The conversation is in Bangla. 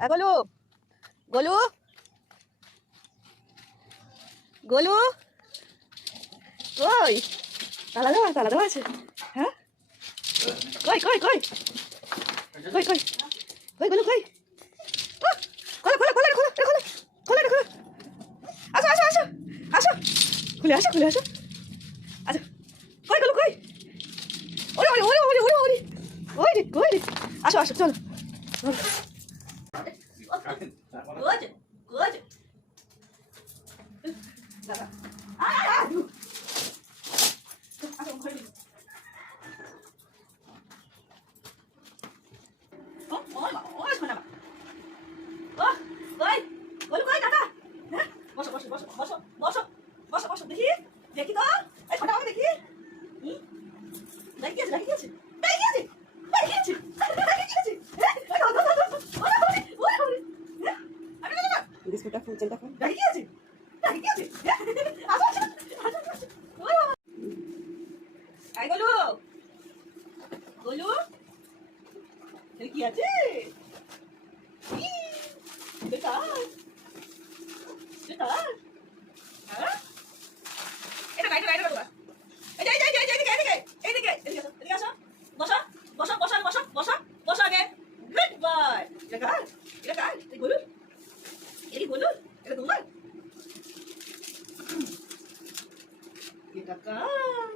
গোলু গোলু গোলু কই তালা দেওয়া আছে। হ্যাঁ কই কই কই কই কই কই গোলু কই খোলো খোলো খোলো খোলো খোলো খোলো খোলো আসো আসো আসো আসো খুলে আসো আচ্ছা কই গোলু কই ওরে ওরে ওরে ওরে ওরে ওরে ওই রে কই রে আসো আসো চলো good good দেখি তো এই ফটো আমাকে দেখি লাগিয়েছে লাগিয়েছে লাগিয়েছে লাগিয়েছে লাগিয়েছে বিস্কুটটা ফুলছে দেখো লাগিয়েছে লাগিয়েছে আসো আসো আই গোলু গোলু কি আছে বেটা বেটা হ্যাঁ এটা না এটা না এটা এইদিকে আসো বসো বসো বসো বসো বসো বসো আগে গুড বয় এটা কার এই গোলু এটা তোমার এটা কার